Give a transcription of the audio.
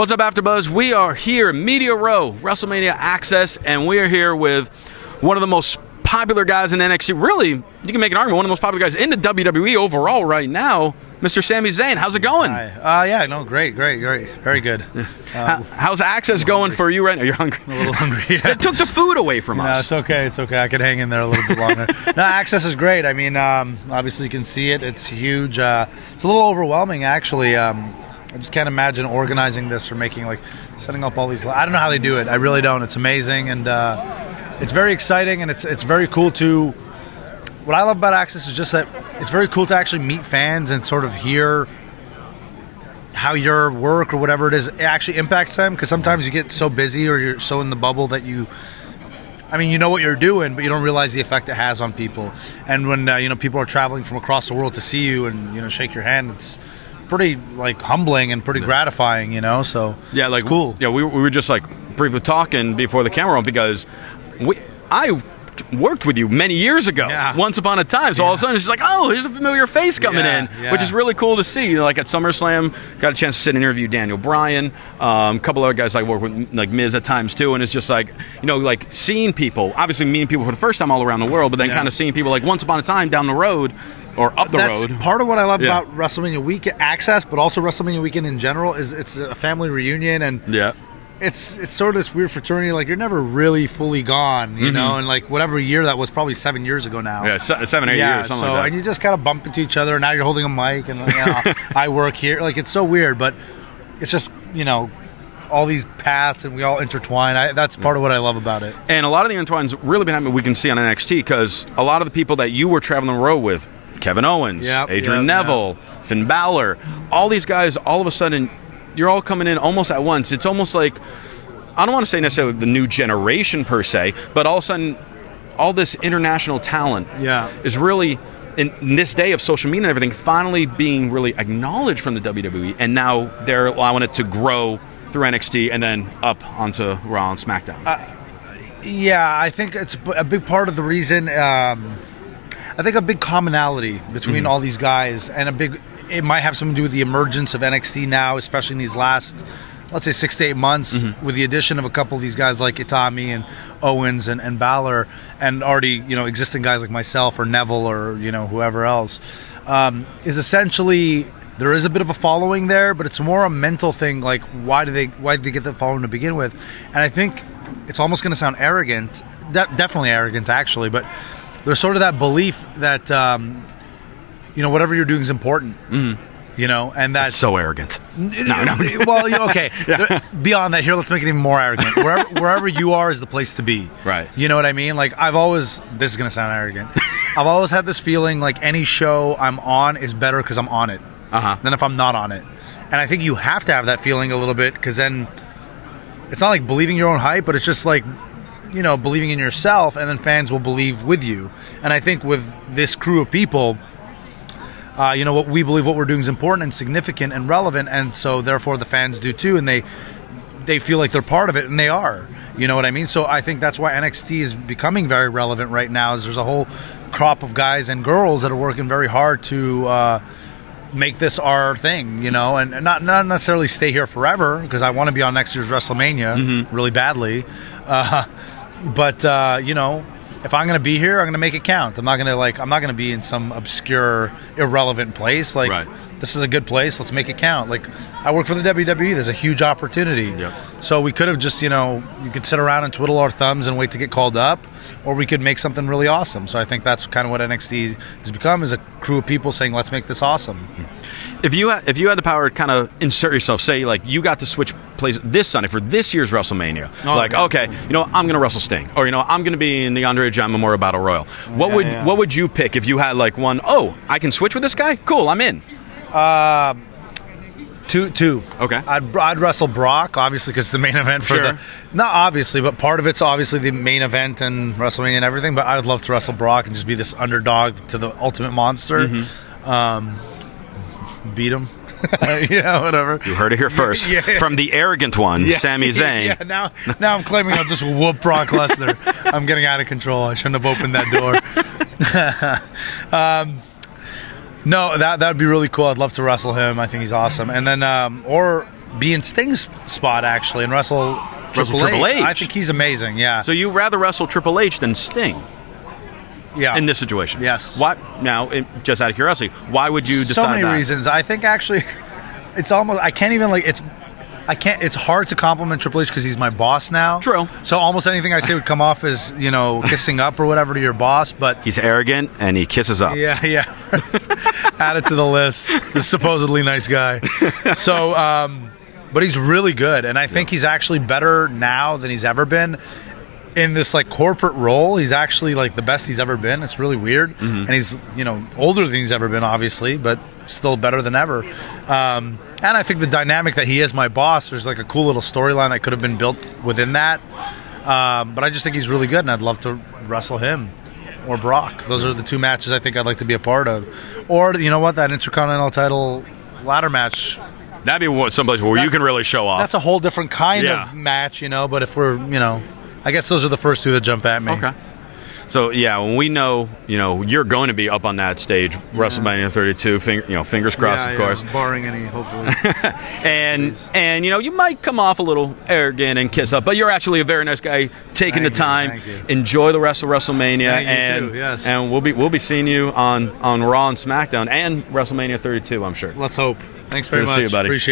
What's up, AfterBuzz? We are here, Media Row, Wrestlemania Axxess, and we are here with one of the most popular guys in NXT. Really, you can make an argument, one of the most popular guys in the WWE overall right now, Mr. Sami Zayn. How's it going? Hi. Yeah, no, great, very good. How's Axxess going for you right now? You're hungry? A little hungry. Yeah. They took the food away from us. No, it's okay. I could hang in there a little bit longer. No, Axxess is great. I mean, obviously you can see it. It's huge. It's a little overwhelming, actually. I just can't imagine organizing this or setting up all these. I don't know how they do it. I really don't. It's amazing, and it's very exciting, and it's very cool to. What I love about Axxess is just that it's very cool to actually meet fans and sort of hear how your work or whatever it is actually impacts them. Because sometimes you get so busy or you're so in the bubble that you know what you're doing, but you don't realize the effect it has on people. And when people are traveling from across the world to see you and shake your hand, it's pretty humbling and pretty gratifying, So yeah, it's cool. Yeah, we were just briefly talking before the camera on because I worked with you many years ago, once upon a time. So all of a sudden it's just oh, here's a familiar face coming in, which is really cool to see. At SummerSlam, got a chance to sit and interview Daniel Bryan, a couple other guys I work with, Miz at times too, and it's just seeing people, obviously meeting people for the first time all around the world, but then kind of seeing people once upon a time down the road. Or up the road. That's part of what I love about WrestleMania weekend Axxess, but also WrestleMania weekend in general is it's a family reunion, and it's sort of this weird fraternity. You're never really fully gone, you know, and whatever year that was, probably 7 years ago now. Yeah, 7 or 8 years, something like that. And you just kind of bump into each other. And now you're holding a mic, and I work here. It's so weird, but it's just all these paths, and we all intertwine. That's part of what I love about it. And a lot of the intertwines really been happening. We can see on NXT because a lot of the people that you were traveling the road with. Kevin Owens, Adrian Neville, Finn Balor, all these guys, all of a sudden, you're all coming in almost at once. It's almost I don't want to say necessarily the new generation per se, but all of a sudden, all this international talent is really, in this day of social media and everything, finally being really acknowledged from the WWE, and now they're allowing it to grow through NXT and then up onto Raw and SmackDown. Yeah, I think it's a big part of the reason. I think a big commonality between all these guys, and it might have something to do with the emergence of NXT now, especially in these last, let's say, 6 to 8 months, with the addition of a couple of these guys like Itami and Owens and Balor, and already existing guys like myself or Neville or whoever else, is essentially there is a bit of a following there, but it's more a mental thing. Why did they get the following to begin with? And I think it's almost going to sound arrogant, definitely arrogant actually, but there's sort of that belief that whatever you're doing is important, and that's so arrogant. No. Well, okay. Beyond that, here, let's make it even more arrogant. Wherever you are is the place to be. Right. You know what I mean? This is gonna sound arrogant. I've always had this feeling any show I'm on is better because I'm on it than if I'm not on it. And I think you have to have that feeling a little bit, because then it's not like believing your own hype, but it's just believing in yourself, and then fans will believe with you. And I think with this crew of people, what we believe what we're doing is important and significant and relevant, and so therefore the fans do too, and they feel like they're part of it, and they are. You know what I mean? So I think that's why NXT is becoming very relevant right now. Is there's a whole crop of guys and girls that are working very hard to make this our thing, and not necessarily stay here forever, because I want to be on next year's WrestleMania really badly. But if I'm gonna be here, I'm gonna make it count. I'm not gonna be in some obscure, irrelevant place. This is a good place. Let's make it count. I work for the WWE. There's a huge opportunity. Yep. So we could have just, you could sit around and twiddle our thumbs and wait to get called up, or we could make something really awesome. So I think that's kind of what NXT has become, is a crew of people saying, let's make this awesome. If you had the power to kind of insert yourself, say you got to switch places this Sunday for this year's WrestleMania, okay, I'm going to wrestle Sting, or I'm going to be in the Andre Giant Memorial Battle Royal. What would you pick if you had one? Oh, I can switch with this guy. Cool, I'm in. Two. Okay. I'd wrestle Brock, obviously, because it's the main event for not obviously, but part of it's obviously the main event and WrestleMania and everything. But I would love to wrestle Brock and just be this underdog to the Ultimate Monster. Beat him. Whatever. You heard it here first. From the arrogant one, Sami Zayn. Now I'm claiming I'll just whoop Brock Lesnar. I'm getting out of control. I shouldn't have opened that door. No, that would be really cool. I'd love to wrestle him. I think he's awesome. And then, or be in Sting's spot actually and wrestle Triple H. I think he's amazing. Yeah. So you rather wrestle Triple H than Sting? Yeah. In this situation. Yes. What now? Just out of curiosity, why would you decide that? So many reasons. I think actually, it's almost I can't even like it's. I can't. It's hard to compliment Triple H because he's my boss now. True. So almost anything I say would come off as kissing up or whatever to your boss. But he's arrogant and he kisses up. Yeah, yeah. Add it to the list. This supposedly nice guy. So, but he's really good, and I think he's actually better now than he's ever been in this like corporate role. He's actually like the best he's ever been. It's really weird, and he's older than he's ever been, obviously, but still better than ever. And I think the dynamic that he is my boss, there's like a cool little storyline that could have been built within that. But I just think he's really good, and I'd love to wrestle him or Brock. Those are the two matches I think I'd like to be a part of. Or, you know what, that Intercontinental title ladder match. That'd be someplace where you can really show off. That's a whole different kind of match, but if we're, I guess those are the first two that jump at me. Okay. So yeah, when we know, you're going to be up on that stage, WrestleMania 32, fingers crossed, of course, barring any, hopefully. and you might come off a little arrogant and kiss up, but you're actually a very nice guy, taking the time. Enjoy the rest of WrestleMania, and we'll be seeing you on Raw and SmackDown and WrestleMania 32, I'm sure. Let's hope. Thanks very much. See you, buddy. Appreciate it.